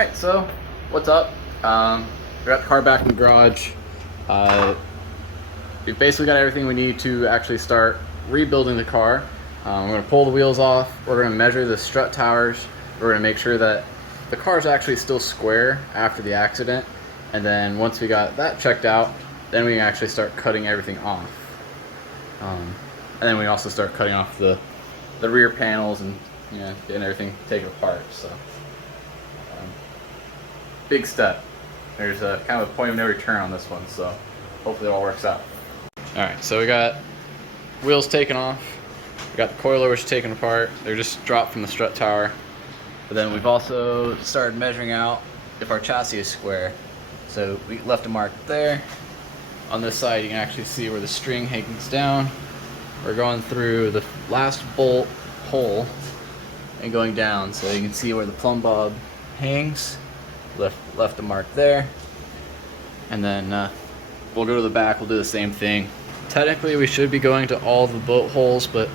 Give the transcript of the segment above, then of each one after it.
Alright, so what's up? We got the car back in the garage. We've basically got everything we need to actually start rebuilding the car. We're going to pull the wheels off. We're going to measure the strut towers. We're going to make sure that the car is actually still square after the accident. And then once we got that checked out, then we can actually start cutting everything off. And then we also start cutting off the rear panels and getting everything taken apart. So big step. There's a kind of a point of no return on this one, so hopefully it all works out. Alright, so we got wheels taken off, we got the coilovers taken apart, they're just dropped from the strut tower. But then we've also started measuring out if our chassis is square. So we left a mark there. On this side you can actually see where the string hangs down. We're going through the last bolt hole and going down, so you can see where the plumb bob hangs. Left a mark there, and then we'll go to the back, we'll do the same thing. Technically we should be going to all the bolt holes, but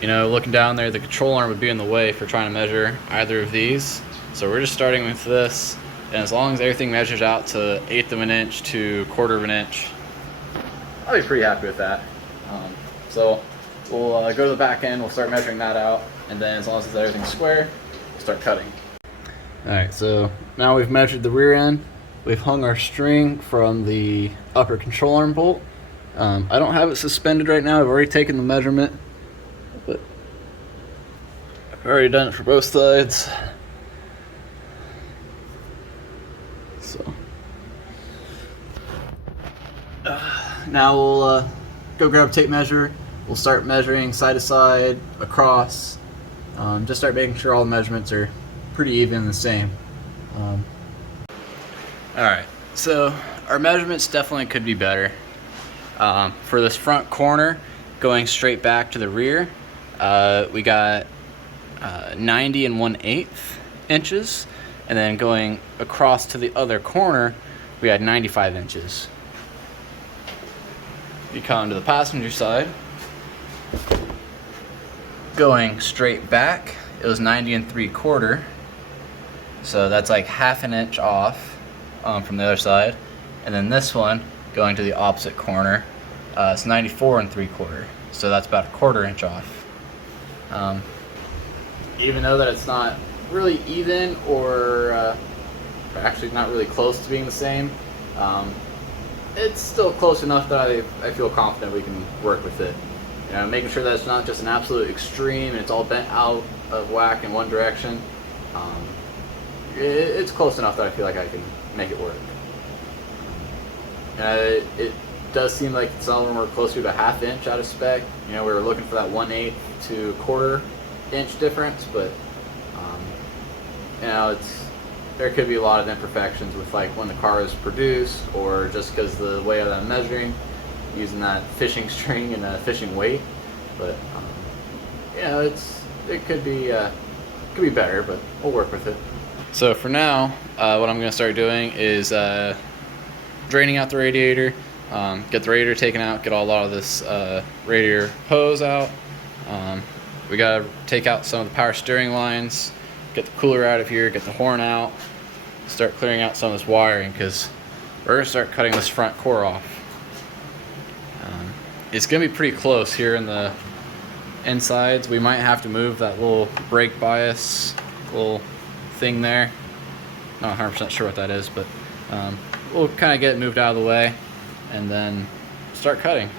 looking down there, the control arm would be in the way for trying to measure either of these. So we're just starting with this, and as long as everything measures out to 1/8 of an inch to 1/4 of an inch, I'll be pretty happy with that. So we'll go to the back end, we'll start measuring that out, and then as long as everything's square, we'll start cutting. Alright, so now we've measured the rear end. We've hung our string from the upper control arm bolt. I don't have it suspended right now. I've already taken the measurement, but I've already done it for both sides. So now we'll go grab a tape measure. We'll start measuring side to side, across. Just start making sure all the measurements are pretty even and the same. Alright, so our measurements definitely could be better. For this front corner, going straight back to the rear, we got 90 1/8 inches, and then going across to the other corner, we had 95 inches. You come to the passenger side, going straight back, it was 90 3/4. So that's like 1/2 inch off from the other side. And then this one, going to the opposite corner, it's 94 3/4. So that's about 1/4 inch off. Even though that it's not really even or actually not really close to being the same, it's still close enough that I feel confident we can work with it. Making sure that it's not just an absolute extreme and it's all bent out of whack in one direction. It's close enough that I feel like I can make it work. It does seem like some of them are closer to 1/2 inch out of spec. We were looking for that 1/8 to 1/4 inch difference, but there could be a lot of imperfections with like when the car is produced, or just because the way that I'm measuring, using that fishing string and a fishing weight. But it could be better, but we'll work with it. So for now, what I'm going to start doing is draining out the radiator, get the radiator taken out, get a lot of this radiator hose out. We got to take out some of the power steering lines, get the cooler out of here, get the horn out, start clearing out some of this wiring, because we're going to start cutting this front core off. It's going to be pretty close here in the insides. We might have to move that little brake bias little thing there. Not 100% sure what that is, but we'll kind of get it moved out of the way and then start cutting.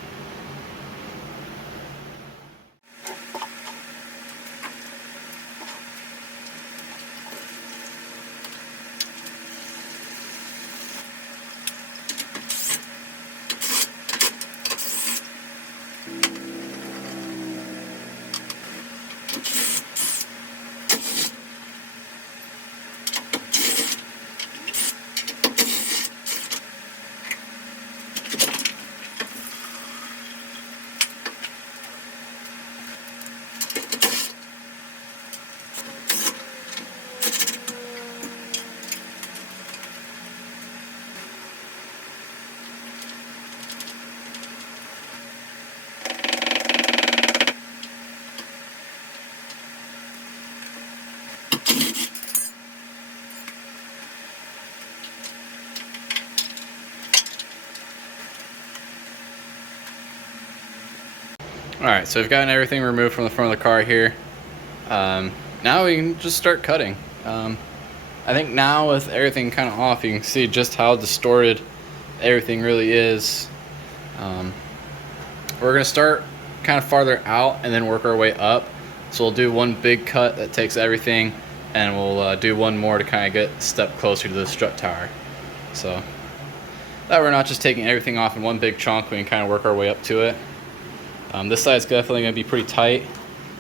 Alright, so we've gotten everything removed from the front of the car here. Now we can just start cutting. I think now with everything kind of off, you can see just how distorted everything really is. We're going to start kind of farther out and then work our way up. So we'll do one big cut that takes everything, and we'll do one more to kind of get a step closer to the strut tower. So that we're not just taking everything off in one big chunk, we can kind of work our way up to it. This side's definitely going to be pretty tight.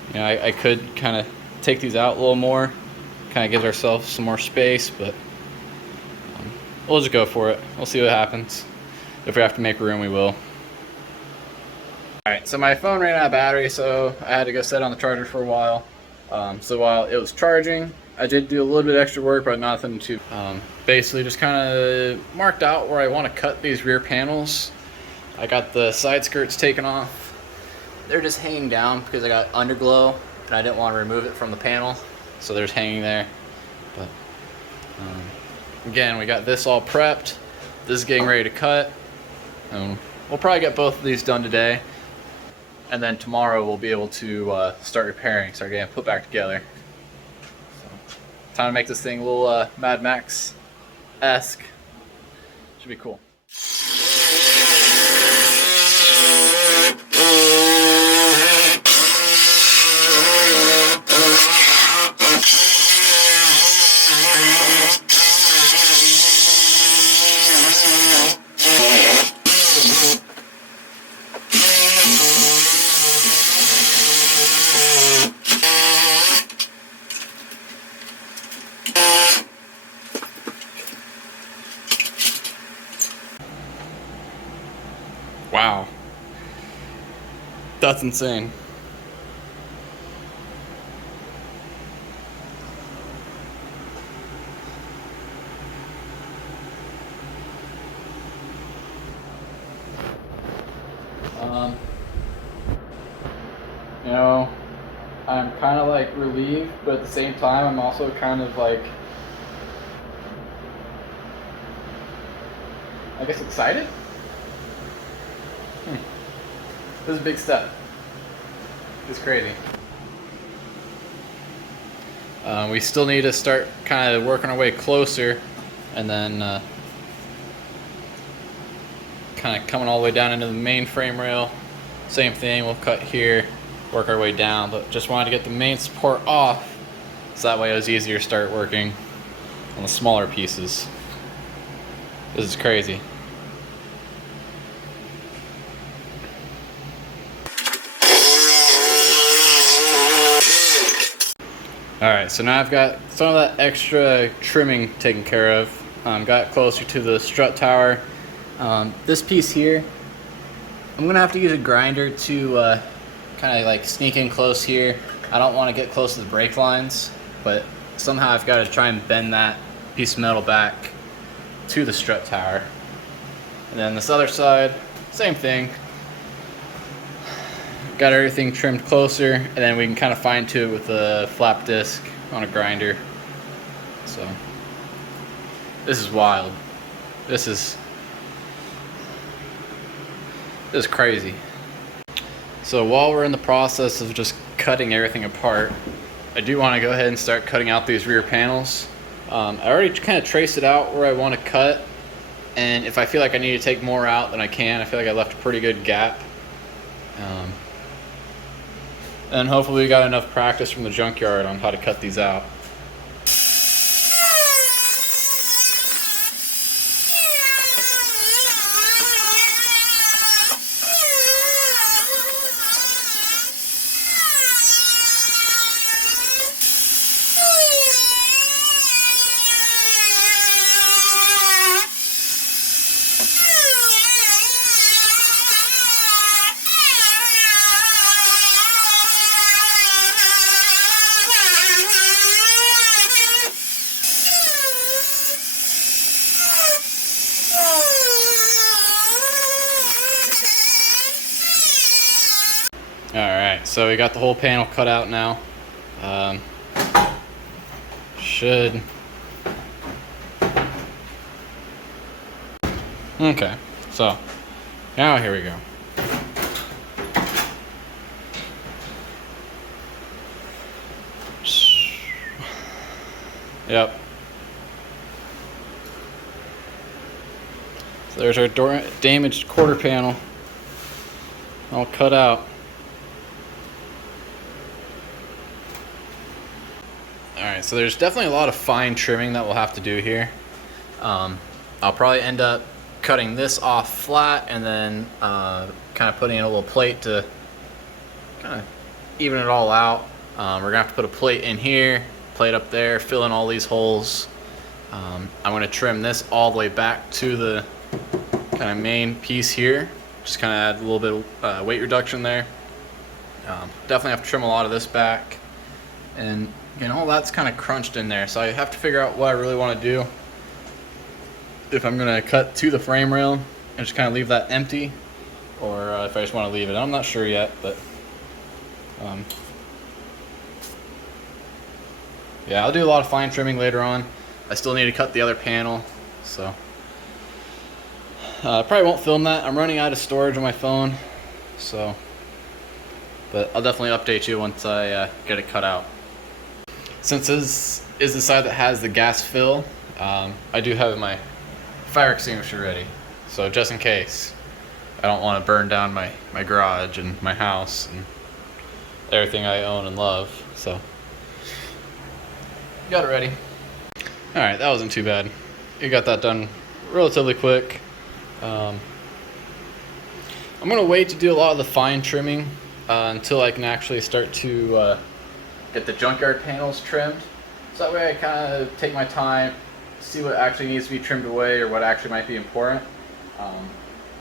You know, I could kind of take these out a little more, kind of give ourselves some more space, but we'll just go for it. We'll see what happens. If we have to make room, we will. Alright, so my phone ran out of battery, so I had to go set on the charger for a while. So while it was charging, I did do a little bit extra work, but nothing too. Basically just kind of marked out where I want to cut these rear panels. I got the side skirts taken off. They're just hanging down because I got underglow and I didn't want to remove it from the panel, so they're just hanging there. But again, we got this all prepped. This is getting ready to cut. We'll probably get both of these done today, and then tomorrow we'll be able to start repairing, start getting put back together. So, time to make this thing a little Mad Max-esque. Should be cool. Wow. That's insane. You know, I'm kind of like relieved, but at the same time, I'm also kind of like, I guess, excited. This is a big step. It's crazy. We still need to start kind of working our way closer, and then kind of coming all the way down into the main frame rail. Same thing, we'll cut here, work our way down, but just wanted to get the main support off, so that way it was easier to start working on the smaller pieces. This is crazy. Alright, so now I've got some of that extra trimming taken care of. Got closer to the strut tower. This piece here, I'm going to have to use a grinder to kind of like sneak in close here. I don't want to get close to the brake lines, but somehow I've got to try and bend that piece of metal back to the strut tower. And then this other side, same thing. Got everything trimmed closer, and then we can kind of fine tune it with a flap disc on a grinder. So this is wild. This is crazy. So while we're in the process of just cutting everything apart, I do want to go ahead and start cutting out these rear panels. I already kind of traced it out where I want to cut, and if I feel like I need to take more out, then I can. I feel like I left a pretty good gap. And hopefully we got enough practice from the junkyard on how to cut these out. Alright, so we got the whole panel cut out now. Okay, so now here we go. Yep. So there's our damaged quarter panel, all cut out. Alright, so there's definitely a lot of fine trimming that we'll have to do here. I'll probably end up cutting this off flat and then kind of putting in a little plate to kind of even it all out. We're gonna have to put a plate in here, plate up there, fill in all these holes. I'm gonna trim this all the way back to the kind of main piece here. Just kind of add a little bit of weight reduction there. Definitely have to trim a lot of this back, and again, all that's kind of crunched in there. So I have to figure out what I really want to do. If I'm gonna cut to the frame rail and just kind of leave that empty, or if I just want to leave it. I'm not sure yet, but yeah, I'll do a lot of fine trimming later on. I still need to cut the other panel, so I probably won't film that. I'm running out of storage on my phone, so but I'll definitely update you once I get it cut out. Since this is the side that has the gas fill, I do have my fire extinguisher ready, so just in case I don't want to burn down my garage and my house and everything I own and love, so got it ready. Alright, that wasn't too bad. You got that done relatively quick. I'm gonna wait to do a lot of the fine trimming until I can actually start to get the junkyard panels trimmed, so that way I kind of take my time, see what actually needs to be trimmed away or what actually might be important.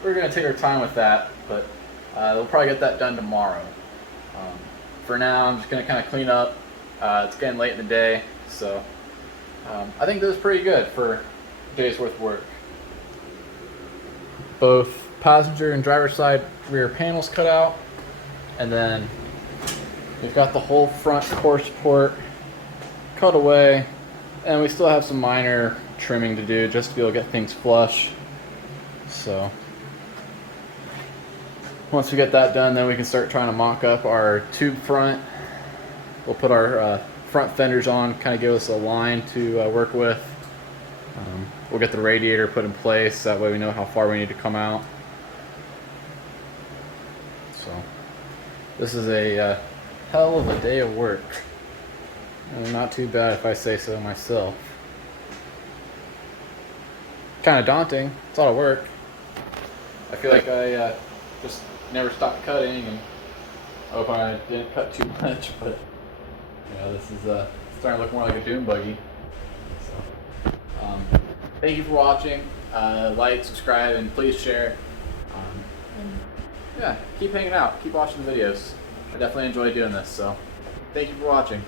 We're going to take our time with that, but we'll probably get that done tomorrow. For now, I'm just going to kind of clean up. It's getting late in the day, so I think this is pretty good for a day's worth of work. Both passenger and driver side rear panels cut out, and then we've got the whole front core support cut away, and we still have some minor trimming to do just to be able to get things flush. So once we get that done, then we can start trying to mock up our tube front. We'll put our front fenders on, kind of give us a line to work with. We'll get the radiator put in place, that way we know how far we need to come out. So this is a hell of a day of work. And not too bad if I say so myself. Kind of daunting. It's a lot of work. I feel like I just never stopped cutting, and I hope I didn't cut too much, but you know, this is starting to look more like a dune buggy. So, thank you for watching. Like, subscribe, and please share. And yeah, keep hanging out. Keep watching the videos. I definitely enjoy doing this, so thank you for watching.